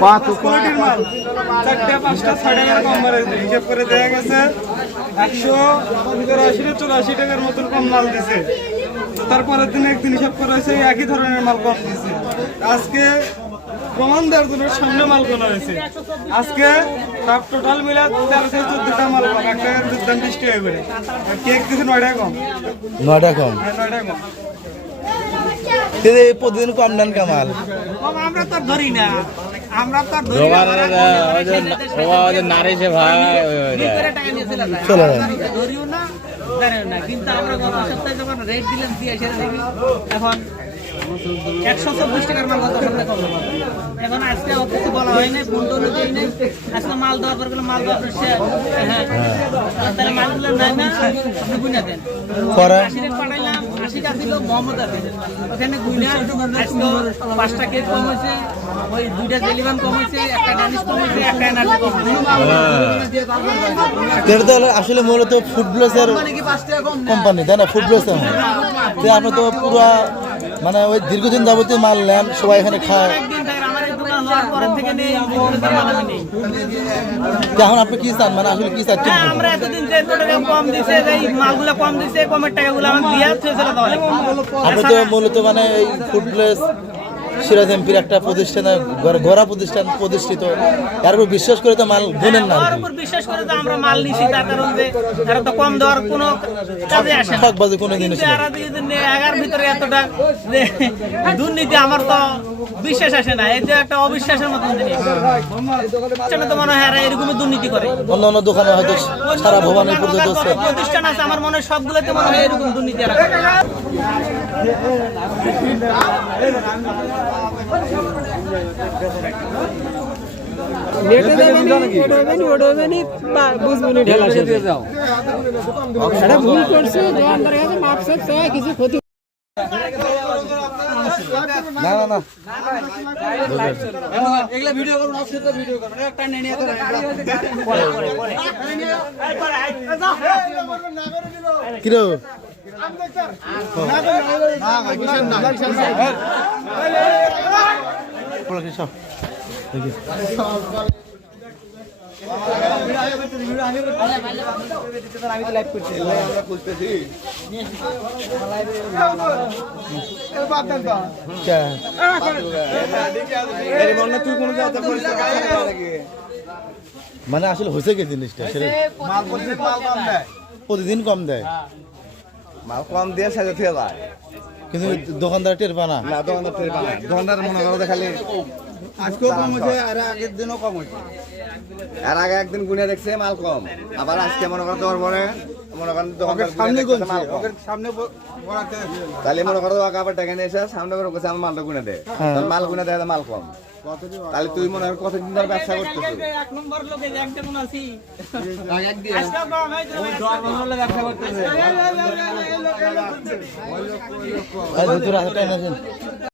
কোয়ালিটির মাল 4টা 5টা 6 টাকার কম বাড়াইছে হিসাব করে দেখা গেছে 183 টাকার মতন কম মাল দিছে। তো তারপরের দিন একদিন হিসাব করা হয়েছে একই ধরনের মাল কম দিছে। আজকে প্রমাণ দেওয়ার জন্য সামনে মাল করা হয়েছে। আজকে সব টোটাল মিলে 13-14টা মাল কম, একটা দাম 20 টাকা করে। কেক দিছে 9 টাকা কম। 9 টাকা কম। হ্যাঁ 9 টাকা কম। প্রতিদিন কম নেন কামাল আমরা তো ধরি না, আমরা তো ধরি নারীছে ভাই চলে ধরিও না জানিও না, কিন্তু আমরা গত সপ্তাহে যখন রেট দিলাম দিয়ে এসে দেখি এখন 124 টাকার মাল গত সপ্তাহে কম দাম। এখন আজকে কিছু বলা হয় নাই, ফোন টোন দিই নাই, আজকে মাল দেওয়ার পর গেলে মাল দেওয়ার সে হ্যাঁ তাহলে মালগুলো নাই না আপনি গুনে দেন। 80 রেট পাঠাইলাম, 80 টা ছিল মোহাম্মদ আলী, ওখানে গুনে আজকে 5টা কেক কম হয়েছে, ওই 2টা জেলিবান কম হয়েছে, একটা ড্যানিশ কম হয়েছে, একটা এনার্জি কম হয়েছে। আসলে মূলত ফুড ব্লসার কোম্পানি তাই না? ফুড ব্লসার আপনি তো পুরো মানে ওই দীর্ঘদিন যাবতীয় মাল নেন, সবাই এখানে খায়। এখন আপনি কি চান, মানে আসলে কি চাচ্ছেন? আমরা এতদিন যে টাকা কম দিছে, এই মালগুলো কম দিছে, কমের টাকাগুলো আমি দিয়া চলে দেওয়া লাগবে। আপনি তো মূলত মানে এই ফুড প্লেস সিরাজ এমপির একটা প্রতিষ্ঠান, গড়া প্রতিষ্ঠান প্রতিষ্ঠিত, তার উপর বিশ্বাস করে তো মাল গুনেন না। তার উপর বিশ্বাস করে তো আমরা মাল নিছি, তার কারণ যে তারা তো কম দেওয়ার কোনো কাজে আসে না। ঠকবাজি কোনো জিনিস নেই। তারা দিয়ে এগার ভিতরে এতটা যে দুর্নীতি, আমার তো বিশ্বাস আসে না। এই যে একটা অবিশ্বাসের মতন জিনিস, সেটা তো মনে হয় এরা এরকমই দুর্নীতি করে। অন্য অন্য দোকানে হয়তো সারা ভবানীপুর যত প্রতিষ্ঠান আছে, আমার মনে হয় সবগুলোতে মনে হয় এরকম দুর্নীতি এরা করে। নেটে যাবেনি ওডবেনি বুঝবনি ঢেলা শেষে এটা ভুল করছে, দোকানদার কাছে মাপ সাপ চাই, কিছু ক্ষতি না না না এগুলা ভিডিও করুন, অফিসে তো ভিডিও করুন, একটা নিয়ে নিয়ে কিরো মানে আসলে হয়েছে কি জিনিসটা প্রতিদিন কম দেয়, মাল কম দিয়ে সাজা থেকে যায়, কিন্তু দোকানদার টের পায় না। দোকানদার টের পায় না। দোকানদার মনে করো খালি আজকেও কম হয়েছে, আর আগের দিনও কম হয়েছে। আর আগে একদিন গুনে দেখছে মাল কম, আবার আজকে মনে করো দেওয়ার পরে মনে করেন দোকানদার সামনে সামনে তাহলে মনে করো আবার টাকা নিয়ে এসে সামনে করে বলছে আমার মালটা গুনে দেয়, মাল গুনে দেয় মাল কম, তাহলে তুই মনে হয় কতদিন ধরে ব্যবসা করতেছিস? এক নম্বর লোকে একটা কোন আছি ব্যবসা করতেছে।